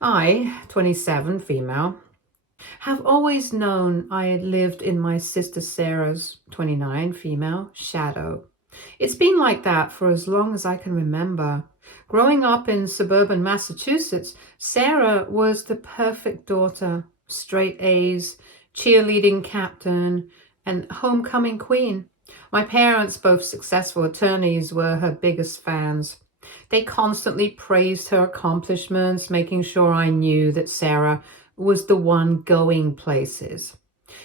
I, 27, female, have always known I had lived in my sister Sarah's, 29, female, shadow. It's been like that for as long as I can remember. Growing up in suburban Massachusetts, Sarah was the perfect daughter, straight A's, cheerleading captain, and homecoming queen. My parents, both successful attorneys, were her biggest fans. They constantly praised her accomplishments, making sure I knew that Sarah was the one going places.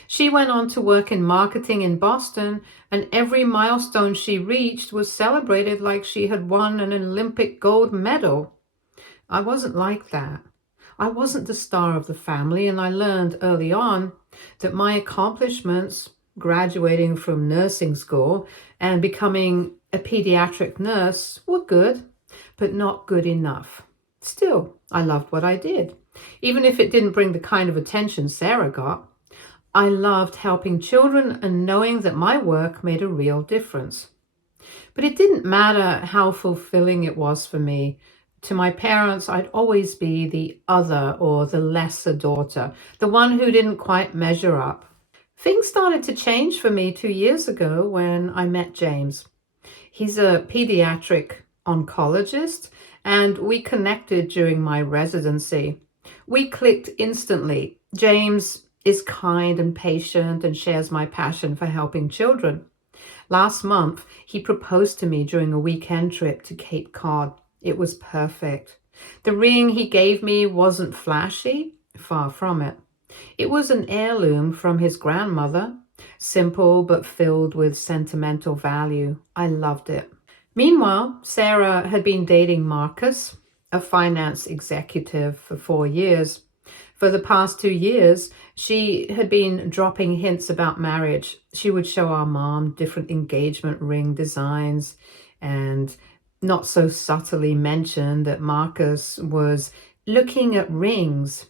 She went on to work in marketing in Boston, and every milestone she reached was celebrated like she had won an Olympic gold medal. I wasn't like that. I wasn't the star of the family, and I learned early on that my accomplishments, graduating from nursing school and becoming a pediatric nurse, were good, but not good enough. Still, I loved what I did, even if it didn't bring the kind of attention Sarah got. I loved helping children and knowing that my work made a real difference. But it didn't matter how fulfilling it was for me. To my parents, I'd always be the other or the lesser daughter, the one who didn't quite measure up. Things started to change for me 2 years ago when I met James. He's a pediatric oncologist, and we connected during my residency. We clicked instantly. James is kind and patient and shares my passion for helping children. Last month, he proposed to me during a weekend trip to Cape Cod. It was perfect. The ring he gave me wasn't flashy, far from it. It was an heirloom from his grandmother, simple but filled with sentimental value. I loved it. Meanwhile, Sarah had been dating Marcus, a finance executive, for 4 years. For the past 2 years, she had been dropping hints about marriage. She would show our mom different engagement ring designs and not so subtly mention that Marcus was looking at rings.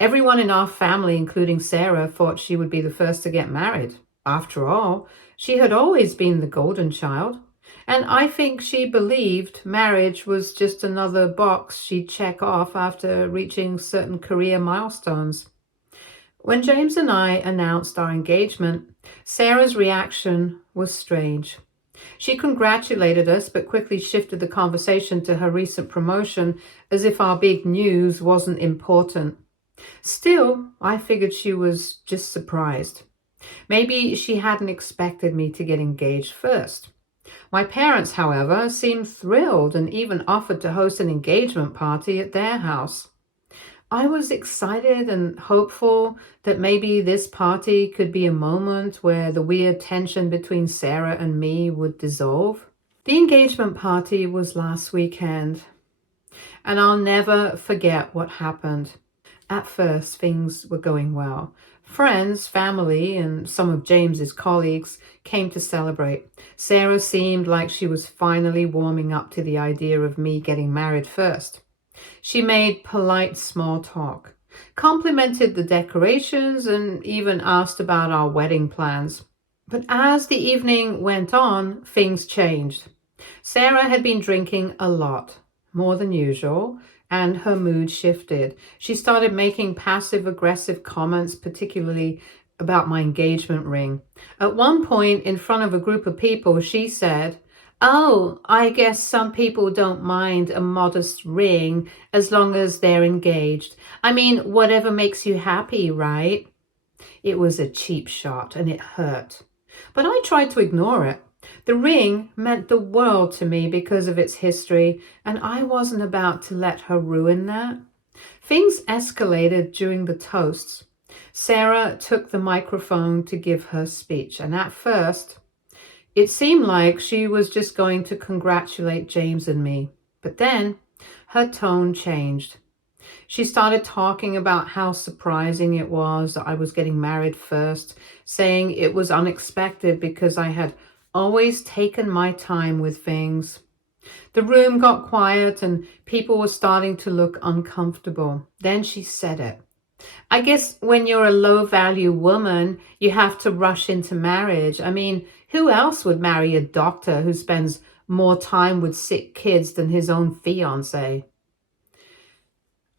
Everyone in our family, including Sarah, thought she would be the first to get married. After all, she had always been the golden child. And I think she believed marriage was just another box she'd check off after reaching certain career milestones. When James and I announced our engagement, Sarah's reaction was strange. She congratulated us, but quickly shifted the conversation to her recent promotion as if our big news wasn't important. Still, I figured she was just surprised. Maybe she hadn't expected me to get engaged first. My parents, however, seemed thrilled and even offered to host an engagement party at their house. I was excited and hopeful that maybe this party could be a moment where the weird tension between Sarah and me would dissolve. The engagement party was last weekend, and I'll never forget what happened. At first, things were going well. Friends, family, and some of James's colleagues came to celebrate. Sarah seemed like she was finally warming up to the idea of me getting married first. She made polite small talk, complimented the decorations, and even asked about our wedding plans. But as the evening went on, things changed. Sarah had been drinking a lot, more than usual, and her mood shifted. She started making passive-aggressive comments, particularly about my engagement ring. At one point, in front of a group of people, she said, "Oh, I guess some people don't mind a modest ring as long as they're engaged. I mean, whatever makes you happy, right?" It was a cheap shot and it hurt. But I tried to ignore it. The ring meant the world to me because of its history, and I wasn't about to let her ruin that. Things escalated during the toasts. Sarah took the microphone to give her speech, and at first, it seemed like she was just going to congratulate James and me. But then, her tone changed. She started talking about how surprising it was that I was getting married first, saying it was unexpected because I had always taken my time with things. The room got quiet and people were starting to look uncomfortable. Then she said it. "I guess when you're a low-value woman, you have to rush into marriage. I mean, who else would marry a doctor who spends more time with sick kids than his own fiancée?"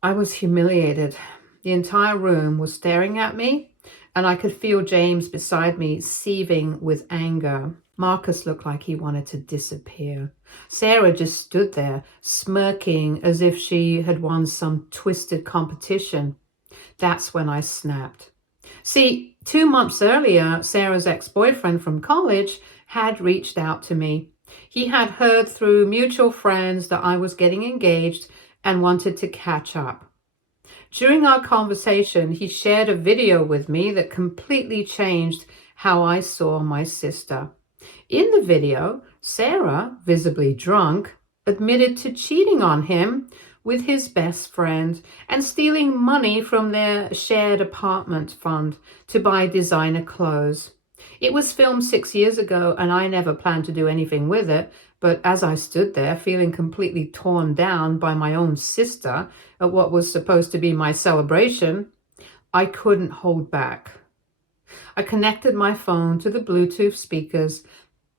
I was humiliated. The entire room was staring at me, and I could feel James beside me seething with anger. Marcus looked like he wanted to disappear. Sarah just stood there, smirking as if she had won some twisted competition. That's when I snapped. See, 2 months earlier, Sarah's ex-boyfriend from college had reached out to me. He had heard through mutual friends that I was getting engaged and wanted to catch up. During our conversation, he shared a video with me that completely changed how I saw my sister. In the video, Sarah, visibly drunk, admitted to cheating on him with his best friend and stealing money from their shared apartment fund to buy designer clothes. It was filmed 6 years ago, and I never planned to do anything with it, but as I stood there feeling completely torn down by my own sister at what was supposed to be my celebration, I couldn't hold back. I connected my phone to the Bluetooth speakers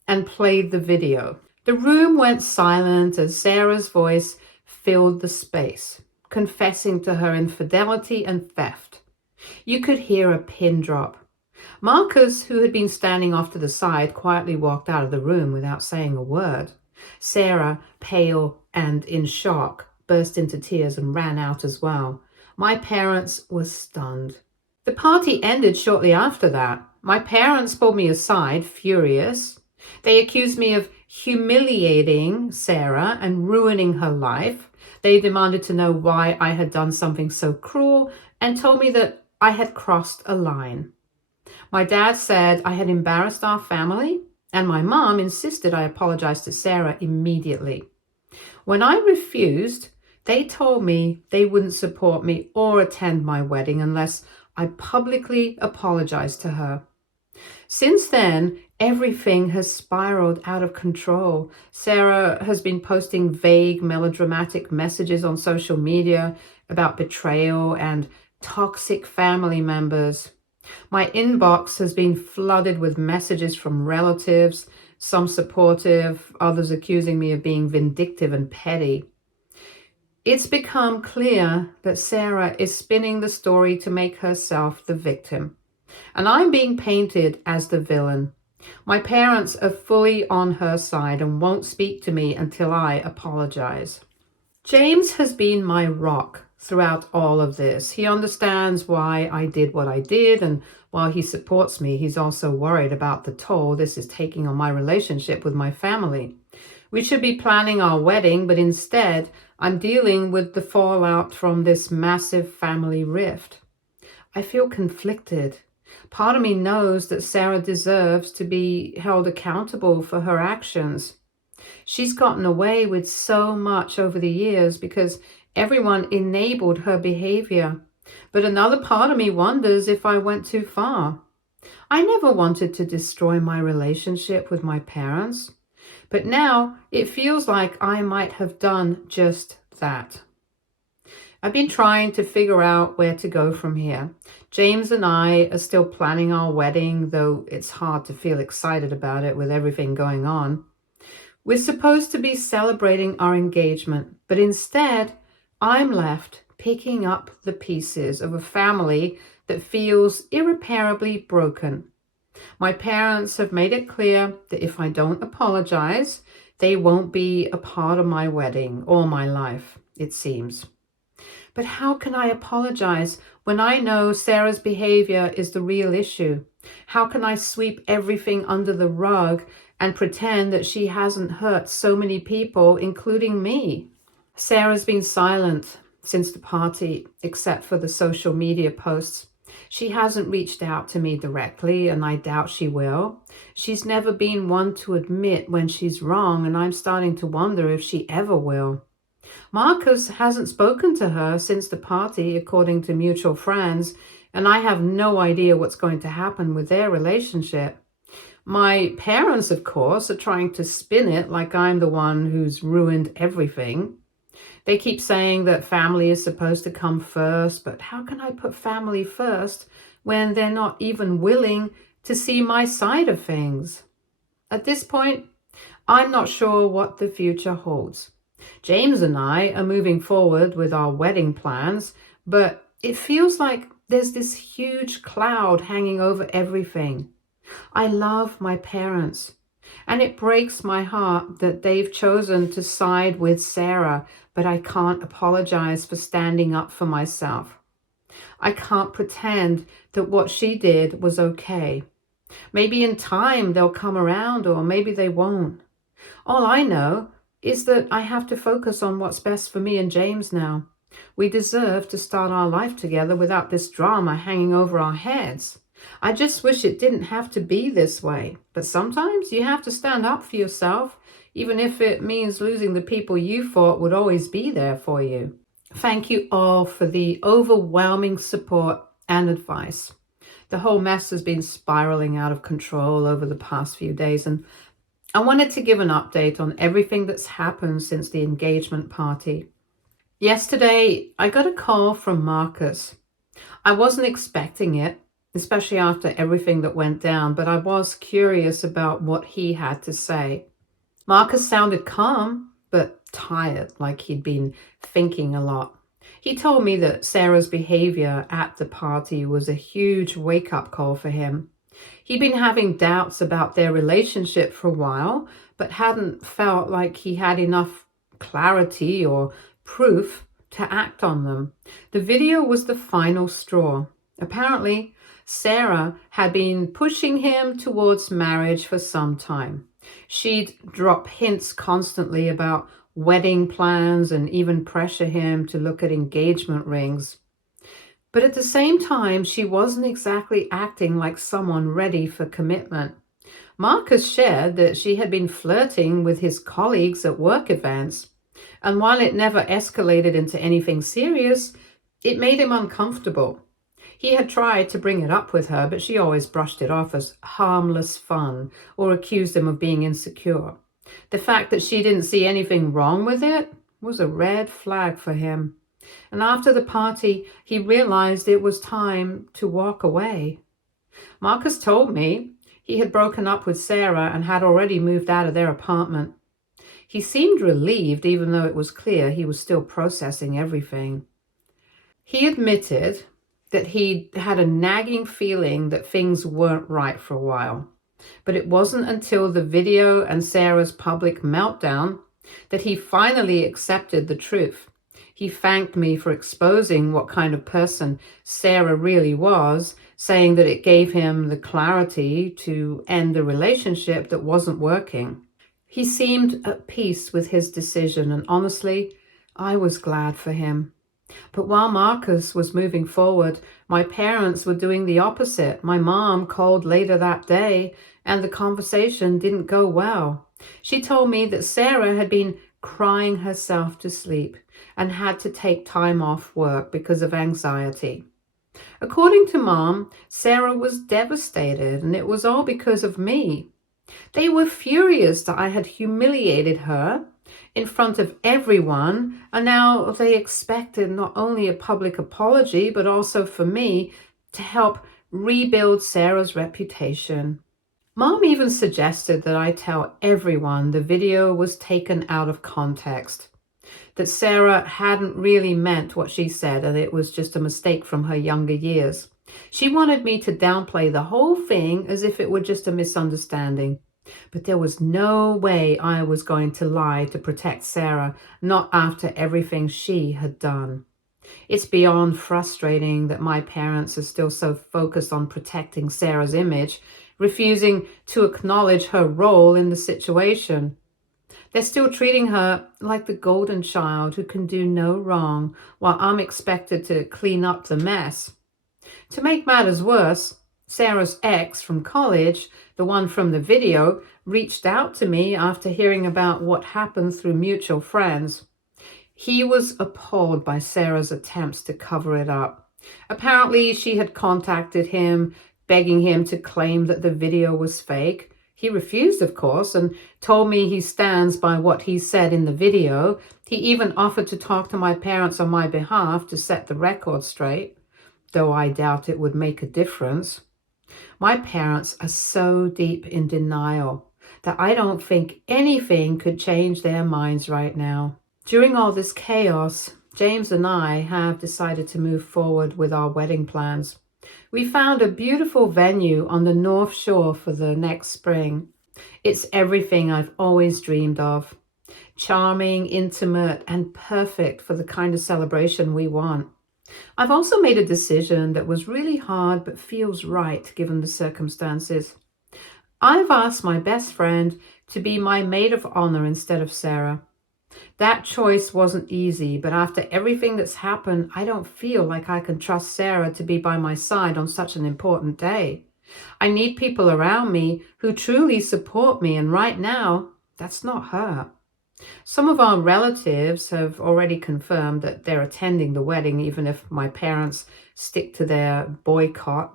and played the video. The room went silent as Sarah's voice filled the space, confessing to her infidelity and theft. You could hear a pin drop. Marcus, who had been standing off to the side, quietly walked out of the room without saying a word. Sarah, pale and in shock, burst into tears and ran out as well. My parents were stunned. The party ended shortly after that. My parents pulled me aside, furious. They accused me of humiliating Sarah and ruining her life. They demanded to know why I had done something so cruel and told me that I had crossed a line. My dad said I had embarrassed our family, and my mom insisted I apologize to Sarah immediately. When I refused, they told me they wouldn't support me or attend my wedding unless I publicly apologized to her. Since then, everything has spiraled out of control. Sarah has been posting vague, melodramatic messages on social media about betrayal and toxic family members. My inbox has been flooded with messages from relatives, some supportive, others accusing me of being vindictive and petty. It's become clear that Sarah is spinning the story to make herself the victim, and I'm being painted as the villain. My parents are fully on her side and won't speak to me until I apologize. James has been my rock throughout all of this. He understands why I did what I did, and while he supports me, he's also worried about the toll this is taking on my relationship with my family. We should be planning our wedding, but instead, I'm dealing with the fallout from this massive family rift. I feel conflicted. Part of me knows that Sarah deserves to be held accountable for her actions. She's gotten away with so much over the years because everyone enabled her behavior. But another part of me wonders if I went too far. I never wanted to destroy my relationship with my parents, but now it feels like I might have done just that. I've been trying to figure out where to go from here. James and I are still planning our wedding, though it's hard to feel excited about it with everything going on. We're supposed to be celebrating our engagement, but instead, I'm left picking up the pieces of a family that feels irreparably broken. My parents have made it clear that if I don't apologize, they won't be a part of my wedding or my life, it seems. But how can I apologize when I know Sarah's behavior is the real issue? How can I sweep everything under the rug and pretend that she hasn't hurt so many people, including me? Sarah's been silent since the party, except for the social media posts. She hasn't reached out to me directly, and I doubt she will. She's never been one to admit when she's wrong, and I'm starting to wonder if she ever will. Marcus hasn't spoken to her since the party, according to mutual friends, and I have no idea what's going to happen with their relationship. My parents, of course, are trying to spin it like I'm the one who's ruined everything. They keep saying that family is supposed to come first, but how can I put family first when they're not even willing to see my side of things? At this point, I'm not sure what the future holds. James and I are moving forward with our wedding plans, but it feels like there's this huge cloud hanging over everything. I love my parents, and it breaks my heart that they've chosen to side with Sarah, but I can't apologize for standing up for myself. I can't pretend that what she did was okay. Maybe in time they'll come around, or maybe they won't. All I know is that I have to focus on what's best for me and James now. We deserve to start our life together without this drama hanging over our heads. I just wish it didn't have to be this way. But sometimes you have to stand up for yourself, even if it means losing the people you thought would always be there for you. Thank you all for the overwhelming support and advice. The whole mess has been spiraling out of control over the past few days, and I wanted to give an update on everything that's happened since the engagement party. Yesterday, I got a call from Marcus. I wasn't expecting it, especially after everything that went down, but I was curious about what he had to say. Marcus sounded calm, but tired, like he'd been thinking a lot. He told me that Sarah's behavior at the party was a huge wake-up call for him. He'd been having doubts about their relationship for a while, but hadn't felt like he had enough clarity or proof to act on them. The video was the final straw. Apparently, Sarah had been pushing him towards marriage for some time. She'd drop hints constantly about wedding plans and even pressure him to look at engagement rings. But at the same time, she wasn't exactly acting like someone ready for commitment. Marcus shared that she had been flirting with his colleagues at work events, and while it never escalated into anything serious, it made him uncomfortable. He had tried to bring it up with her, but she always brushed it off as harmless fun or accused him of being insecure. The fact that she didn't see anything wrong with it was a red flag for him. And after the party, he realized it was time to walk away. Marcus told me he had broken up with Sarah and had already moved out of their apartment. He seemed relieved, even though it was clear he was still processing everything. He admitted that he had a nagging feeling that things weren't right for a while. But it wasn't until the video and Sarah's public meltdown that he finally accepted the truth. He thanked me for exposing what kind of person Sarah really was, saying that it gave him the clarity to end a relationship that wasn't working. He seemed at peace with his decision, and honestly, I was glad for him. But while Marcus was moving forward, my parents were doing the opposite. My mom called later that day, and the conversation didn't go well. She told me that Sarah had been crying herself to sleep and had to take time off work because of anxiety. According to Mom, Sarah was devastated, and it was all because of me. They were furious that I had humiliated her in front of everyone, and now they expected not only a public apology, but also for me to help rebuild Sarah's reputation. Mom even suggested that I tell everyone the video was taken out of context, that Sarah hadn't really meant what she said and it was just a mistake from her younger years. She wanted me to downplay the whole thing as if it were just a misunderstanding. But there was no way I was going to lie to protect Sarah, not after everything she had done. It's beyond frustrating that my parents are still so focused on protecting Sarah's image, refusing to acknowledge her role in the situation. They're still treating her like the golden child who can do no wrong, while I'm expected to clean up the mess. To make matters worse, Sarah's ex from college, the one from the video, reached out to me after hearing about what happened through mutual friends. He was appalled by Sarah's attempts to cover it up. Apparently, she had contacted him, begging him to claim that the video was fake. He refused, of course, and told me he stands by what he said in the video. He even offered to talk to my parents on my behalf to set the record straight, though I doubt it would make a difference. My parents are so deep in denial that I don't think anything could change their minds right now. During all this chaos, James and I have decided to move forward with our wedding plans. We found a beautiful venue on the North Shore for the next spring. It's everything I've always dreamed of. Charming, intimate, and perfect for the kind of celebration we want. I've also made a decision that was really hard but feels right given the circumstances. I've asked my best friend to be my maid of honor instead of Sarah. That choice wasn't easy, but after everything that's happened, I don't feel like I can trust Sarah to be by my side on such an important day. I need people around me who truly support me, and right now, that's not her. Some of our relatives have already confirmed that they're attending the wedding, even if my parents stick to their boycott.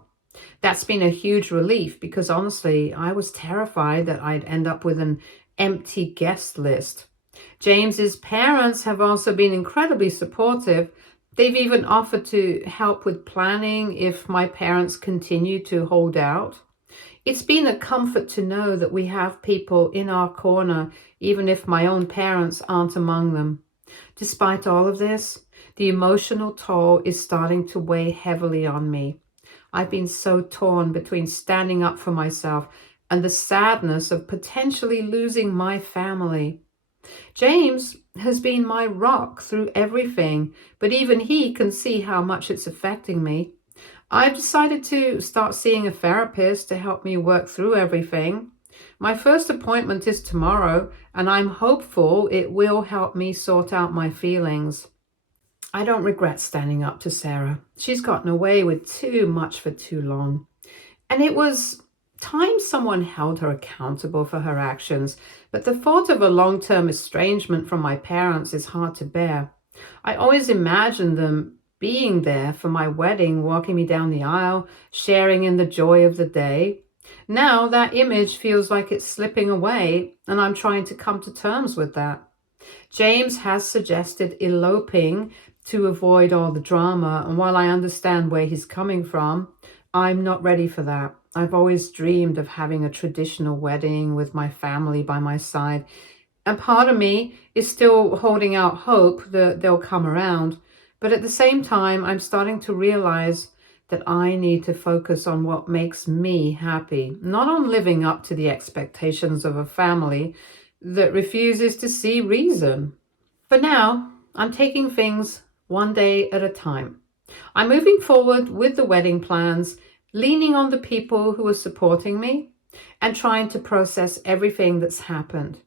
That's been a huge relief because honestly, I was terrified that I'd end up with an empty guest list. James's parents have also been incredibly supportive. They've even offered to help with planning if my parents continue to hold out. It's been a comfort to know that we have people in our corner, even if my own parents aren't among them. Despite all of this, the emotional toll is starting to weigh heavily on me. I've been so torn between standing up for myself and the sadness of potentially losing my family. James has been my rock through everything, but even he can see how much it's affecting me. I've decided to start seeing a therapist to help me work through everything. My first appointment is tomorrow, and I'm hopeful it will help me sort out my feelings. I don't regret standing up to Sarah. She's gotten away with too much for too long. And it was time someone held her accountable for her actions, but the thought of a long-term estrangement from my parents is hard to bear. I always imagined them being there for my wedding, walking me down the aisle, sharing in the joy of the day. Now that image feels like it's slipping away, and I'm trying to come to terms with that. James has suggested eloping to avoid all the drama, and while I understand where he's coming from, I'm not ready for that. I've always dreamed of having a traditional wedding with my family by my side, and part of me is still holding out hope that they'll come around. But at the same time, I'm starting to realize that I need to focus on what makes me happy, not on living up to the expectations of a family that refuses to see reason. For now, I'm taking things one day at a time. I'm moving forward with the wedding plans, leaning on the people who are supporting me and trying to process everything that's happened.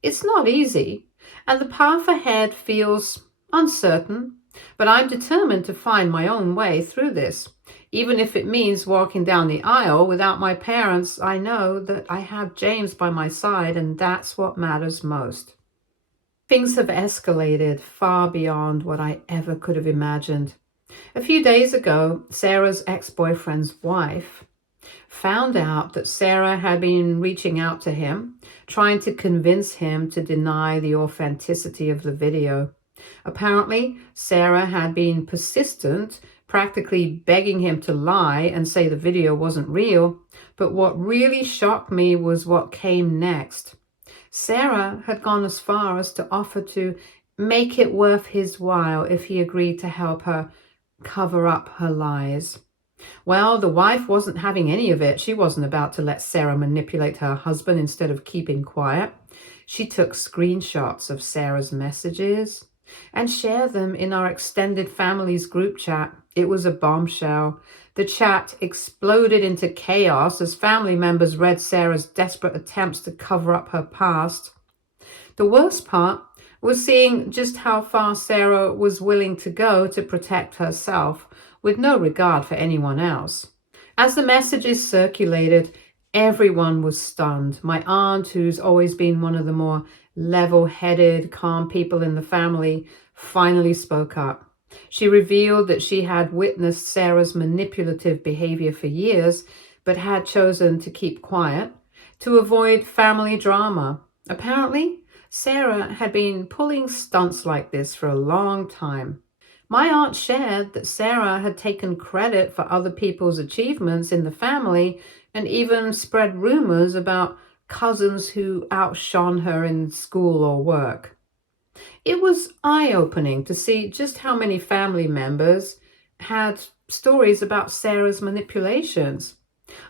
It's not easy, and the path ahead feels uncertain, but I'm determined to find my own way through this. Even if it means walking down the aisle without my parents, I know that I have James by my side, and that's what matters most. Things have escalated far beyond what I ever could have imagined. A few days ago, Sarah's ex-boyfriend's wife found out that Sarah had been reaching out to him, trying to convince him to deny the authenticity of the video. Apparently, Sarah had been persistent, practically begging him to lie and say the video wasn't real. But what really shocked me was what came next. Sarah had gone as far as to offer to make it worth his while if he agreed to help her cover up her lies. Well, the wife wasn't having any of it. She wasn't about to let Sarah manipulate her husband instead of keeping quiet. She took screenshots of Sarah's messages and shared them in our extended family's group chat. It was a bombshell. The chat exploded into chaos as family members read Sarah's desperate attempts to cover up her past. The worst part was seeing just how far Sarah was willing to go to protect herself, with no regard for anyone else. As the messages circulated, everyone was stunned. My aunt, who's always been one of the more level-headed, calm people in the family, finally spoke up. She revealed that she had witnessed Sarah's manipulative behavior for years, but had chosen to keep quiet to avoid family drama. Apparently, Sarah had been pulling stunts like this for a long time. My aunt shared that Sarah had taken credit for other people's achievements in the family and even spread rumors about cousins who outshone her in school or work. It was eye-opening to see just how many family members had stories about Sarah's manipulations.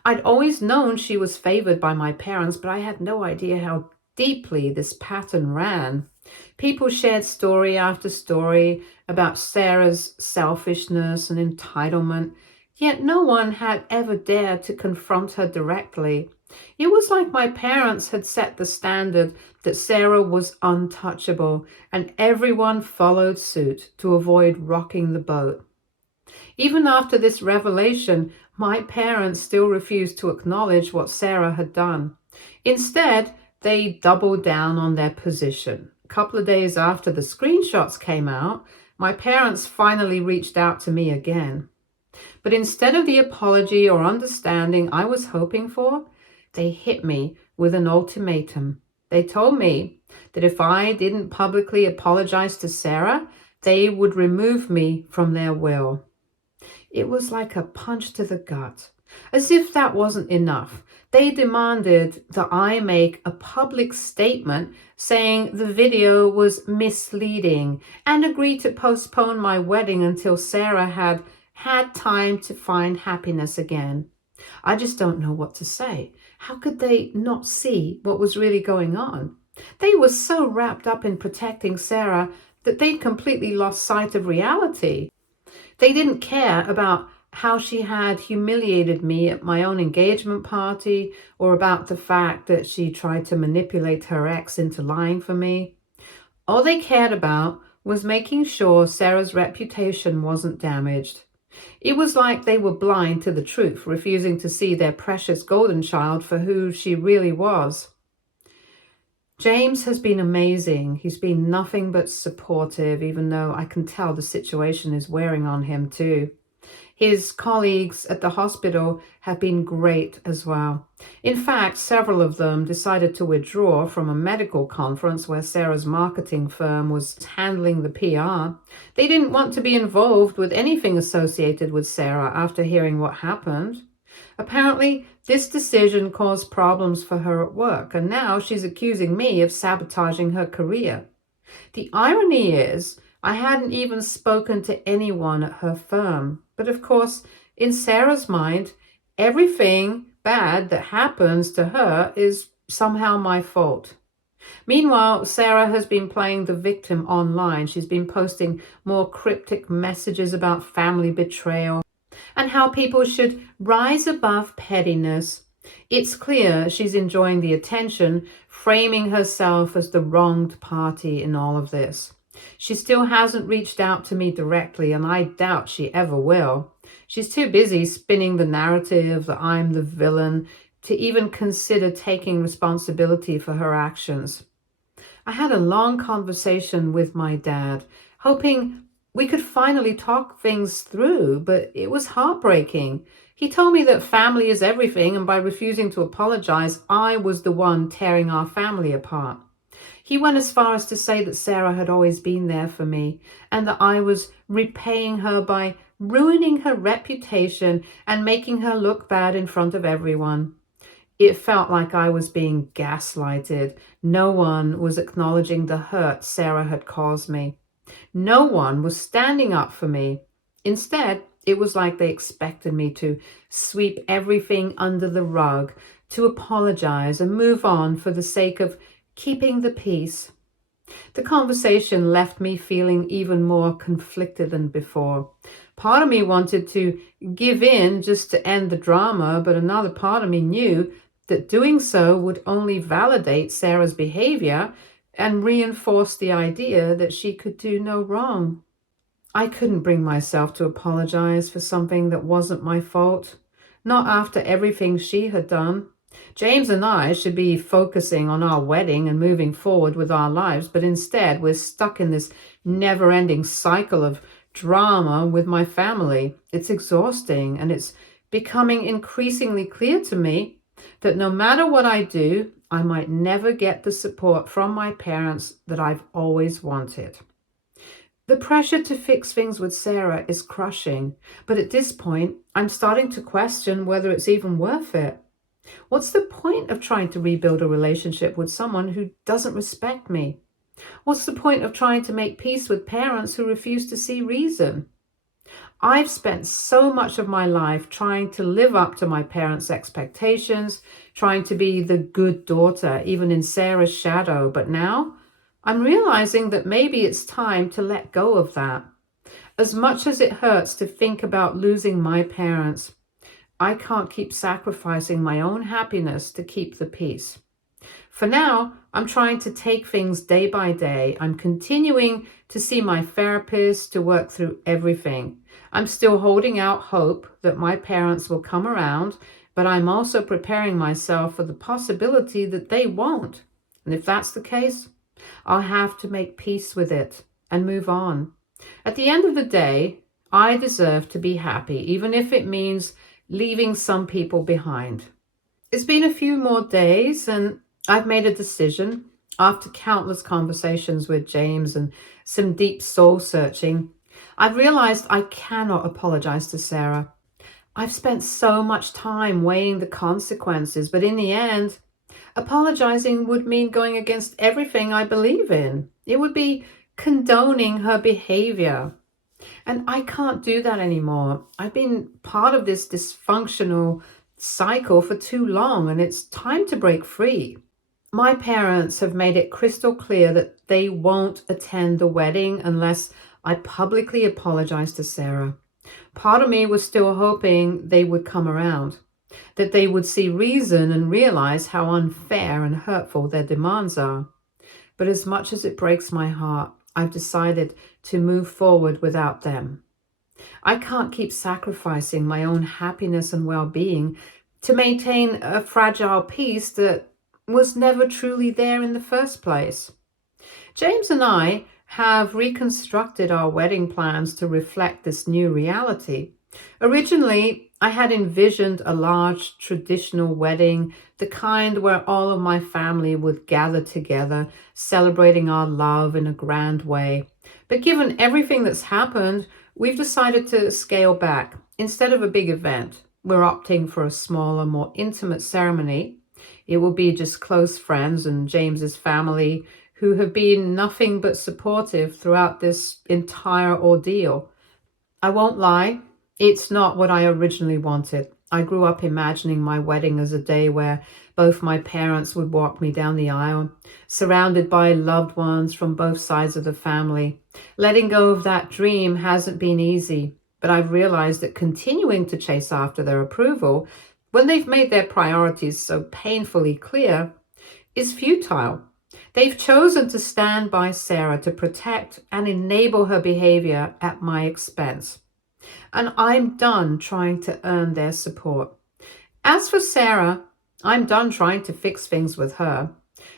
I'd always known she was favored by my parents, but I had no idea how deeply this pattern ran. People shared story after story about Sarah's selfishness and entitlement, yet no one had ever dared to confront her directly. It was like my parents had set the standard that Sarah was untouchable, and everyone followed suit to avoid rocking the boat. Even after this revelation, my parents still refused to acknowledge what Sarah had done. Instead, they doubled down on their position. A couple of days after the screenshots came out, my parents finally reached out to me again. But instead of the apology or understanding I was hoping for, they hit me with an ultimatum. They told me that if I didn't publicly apologize to Sarah, they would remove me from their will. It was like a punch to the gut. As if that wasn't enough, they demanded that I make a public statement saying the video was misleading and agree to postpone my wedding until Sarah had had time to find happiness again. I just don't know what to say. How could they not see what was really going on? They were so wrapped up in protecting Sarah that they'd completely lost sight of reality. They didn't care about how she had humiliated me at my own engagement party or about the fact that she tried to manipulate her ex into lying for me. All they cared about was making sure Sarah's reputation wasn't damaged. It was like they were blind to the truth, refusing to see their precious golden child for who she really was. James has been amazing. He's been nothing but supportive, even though I can tell the situation is wearing on him too. His colleagues at the hospital have been great as well. In fact, several of them decided to withdraw from a medical conference where Sarah's marketing firm was handling the PR. They didn't want to be involved with anything associated with Sarah after hearing what happened. Apparently, this decision caused problems for her at work, and now she's accusing me of sabotaging her career. The irony is, I hadn't even spoken to anyone at her firm. But of course, in Sarah's mind, everything bad that happens to her is somehow my fault. Meanwhile, Sarah has been playing the victim online. She's been posting more cryptic messages about family betrayal and how people should rise above pettiness. It's clear she's enjoying the attention, framing herself as the wronged party in all of this. She still hasn't reached out to me directly, and I doubt she ever will. She's too busy spinning the narrative that I'm the villain to even consider taking responsibility for her actions. I had a long conversation with my dad, hoping we could finally talk things through, but it was heartbreaking. He told me that family is everything, and by refusing to apologize, I was the one tearing our family apart. He went as far as to say that Sarah had always been there for me and that I was repaying her by ruining her reputation and making her look bad in front of everyone. It felt like I was being gaslighted. No one was acknowledging the hurt Sarah had caused me. No one was standing up for me. Instead, it was like they expected me to sweep everything under the rug, to apologize and move on for the sake of keeping the peace. The conversation left me feeling even more conflicted than before. Part of me wanted to give in just to end the drama, but another part of me knew that doing so would only validate Sarah's behavior and reinforce the idea that she could do no wrong. I couldn't bring myself to apologize for something that wasn't my fault, not after everything she had done. James and I should be focusing on our wedding and moving forward with our lives, but instead we're stuck in this never-ending cycle of drama with my family. It's exhausting, and it's becoming increasingly clear to me that no matter what I do, I might never get the support from my parents that I've always wanted. The pressure to fix things with Sarah is crushing, but at this point, I'm starting to question whether it's even worth it. What's the point of trying to rebuild a relationship with someone who doesn't respect me? What's the point of trying to make peace with parents who refuse to see reason? I've spent so much of my life trying to live up to my parents' expectations, trying to be the good daughter, even in Sarah's shadow. But now I'm realizing that maybe it's time to let go of that. As much as it hurts to think about losing my parents, I can't keep sacrificing my own happiness to keep the peace. For now, I'm trying to take things day by day. I'm continuing to see my therapist to work through everything. I'm still holding out hope that my parents will come around, but I'm also preparing myself for the possibility that they won't. And if that's the case, I'll have to make peace with it and move on. At the end of the day, I deserve to be happy, even if it means leaving some people behind. It's been a few more days and I've made a decision after countless conversations with James and some deep soul searching. I've realized I cannot apologize to Sarah. I've spent so much time weighing the consequences, but in the end, apologizing would mean going against everything I believe in. It would be condoning her behavior. And I can't do that anymore. I've been part of this dysfunctional cycle for too long, and it's time to break free. My parents have made it crystal clear that they won't attend the wedding unless I publicly apologize to Sarah. Part of me was still hoping they would come around, that they would see reason and realize how unfair and hurtful their demands are. But as much as it breaks my heart, I've decided to move forward without them. I can't keep sacrificing my own happiness and well-being to maintain a fragile peace that was never truly there in the first place. James and I have reconstructed our wedding plans to reflect this new reality. Originally, I had envisioned a large traditional wedding, the kind where all of my family would gather together, celebrating our love in a grand way. But given everything that's happened, we've decided to scale back. Instead of a big event, we're opting for a smaller, more intimate ceremony. It will be just close friends and James's family, who have been nothing but supportive throughout this entire ordeal. I won't lie, it's not what I originally wanted. I grew up imagining my wedding as a day where both my parents would walk me down the aisle, surrounded by loved ones from both sides of the family. Letting go of that dream hasn't been easy, but I've realized that continuing to chase after their approval when they've made their priorities so painfully clear is futile. They've chosen to stand by Sarah to protect and enable her behavior at my expense. And I'm done trying to earn their support. As for Sarah, I'm done trying to fix things with her.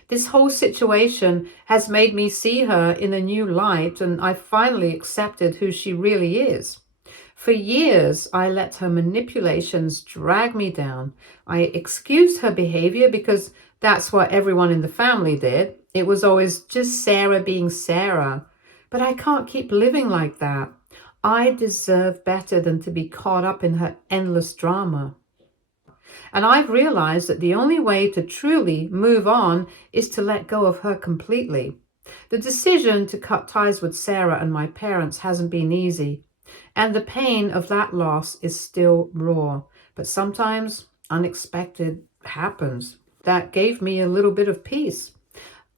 This whole situation has made me see her in a new light, and I finally accepted who she really is. For years, I let her manipulations drag me down. I excused her behavior because that's what everyone in the family did. It was always just Sarah being Sarah. But I can't keep living like that. I deserve better than to be caught up in her endless drama. And I've realized that the only way to truly move on is to let go of her completely. The decision to cut ties with Sarah and my parents hasn't been easy, and the pain of that loss is still raw. But sometimes unexpected happens. That gave me a little bit of peace.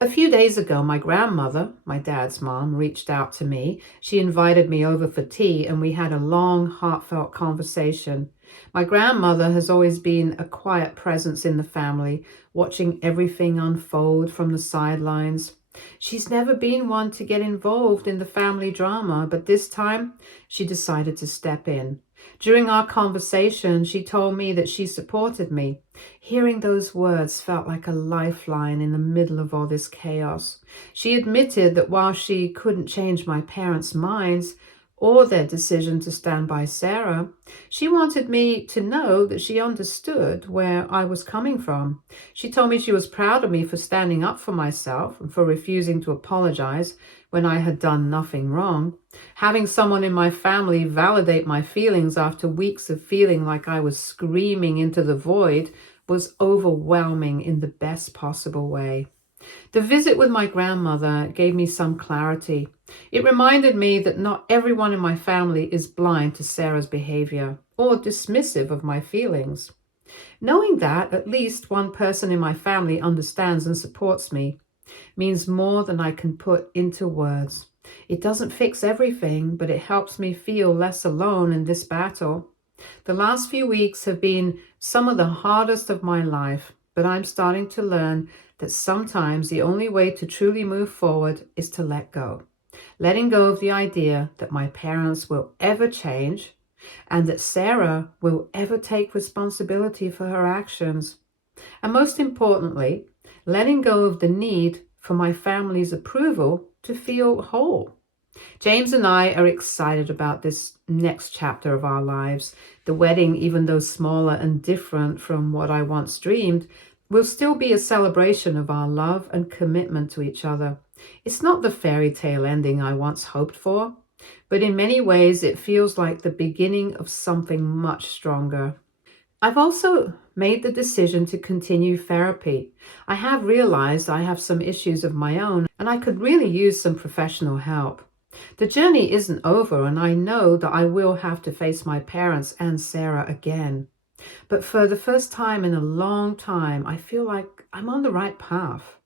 A few days ago, my grandmother, my dad's mom, reached out to me. She invited me over for tea, and we had a long, heartfelt conversation. My grandmother has always been a quiet presence in the family, watching everything unfold from the sidelines. She's never been one to get involved in the family drama, but this time she decided to step in. During our conversation, she told me that she supported me. Hearing those words felt like a lifeline in the middle of all this chaos. She admitted that while she couldn't change my parents' minds or their decision to stand by Sarah, she wanted me to know that she understood where I was coming from. She told me she was proud of me for standing up for myself and for refusing to apologize when I had done nothing wrong. Having someone in my family validate my feelings after weeks of feeling like I was screaming into the void was overwhelming in the best possible way. The visit with my grandmother gave me some clarity. It reminded me that not everyone in my family is blind to Sarah's behavior or dismissive of my feelings. Knowing that at least one person in my family understands and supports me means more than I can put into words. It doesn't fix everything, but it helps me feel less alone in this battle. The last few weeks have been some of the hardest of my life, but I'm starting to learn that sometimes the only way to truly move forward is to let go. Letting go of the idea that my parents will ever change and that Sarah will ever take responsibility for her actions. And most importantly, letting go of the need for my family's approval to feel whole. James and I are excited about this next chapter of our lives. The wedding, even though smaller and different from what I once dreamed, will still be a celebration of our love and commitment to each other. It's not the fairy tale ending I once hoped for, but in many ways it feels like the beginning of something much stronger. I've also made the decision to continue therapy. I have realized I have some issues of my own and I could really use some professional help. The journey isn't over, and I know that I will have to face my parents and Sarah again. But for the first time in a long time, I feel like I'm on the right path.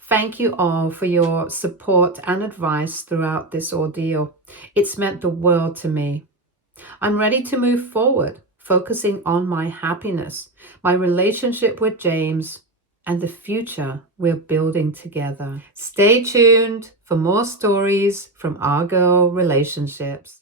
Thank you all for your support and advice throughout this ordeal. It's meant the world to me. I'm ready to move forward, focusing on my happiness, my relationship with James, and the future we're building together. Stay tuned for more stories from our girl relationships.